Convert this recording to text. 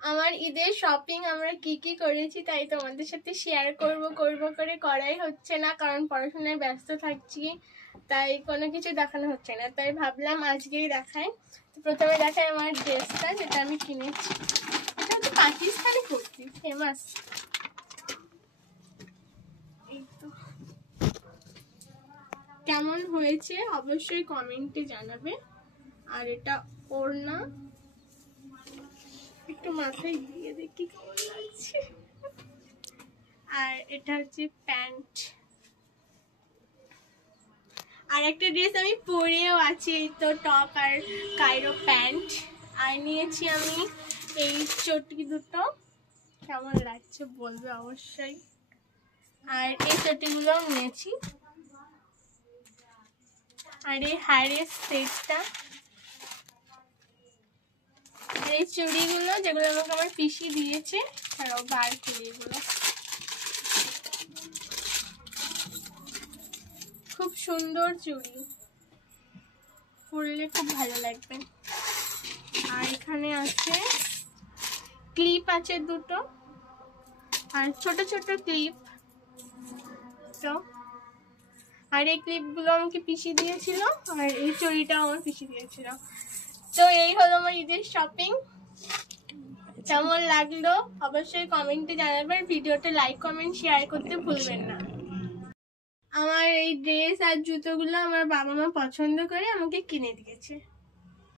আমার ঈদের শপিং আমরা কি কি করেছি তাই তোমাদের সাথে শেয়ার করব করে করাই হচ্ছে না, কারণ পড়াশোনায় ব্যস্ত থাকছি, তাই কোনো কিছু দেখানো হচ্ছে না। তাই ভাবলাম আজকেই দেখাই। তো প্রথমে দেখাই আমার ড্রেসটা, যেটা আমি কিনেছি। এটা হচ্ছে পাকিস্তানি কুর্তি, ফেমাস। এই তো, কেমন হয়েছে অবশ্যই কমেন্টে জানাবে। আর এটা ওড়না, একটু মাথায় দিয়ে দেখি কেমন লাগছে। আর এটা হচ্ছে প্যান্ট। আর একটা ড্রেস আমি পরেও আছি, এই তো টপ আর কাইরো প্যান্ট। আর নিয়েছি আমি এই চটি দুটো, কেমন লাগছে বলবে অবশ্যই। আর এই চটিগুলো নিয়েছি। আর এই হারের সেটটা, আর এই চুড়িগুলো যেগুলো আমাকে আমার পিসি দিয়েছে, তারাও বার করি। এগুলো খুব সুন্দর চুড়ি, পরলে খুব ভালো লাগবে। আর এখানে আছে ক্লিপ, আছে দুটো, আর ছোট ছোট ক্লিপ। তো আর এই ক্লিপগুলো আমাকে পিসি দিয়েছিল, আর এই চুড়িটাও আমার পিসি দিয়েছিল। তো এই হলো আমার ঈদের শপিং। কেমন লাগলো অবশ্যই কমেন্টে জানাবেন। ভিডিওটা লাইক কমেন্ট শেয়ার করতে ভুলবেন না। আমার এই ড্রেস আর জুতোগুলো আমার বাবা মা পছন্দ করে আমাকে কিনে দিয়েছে।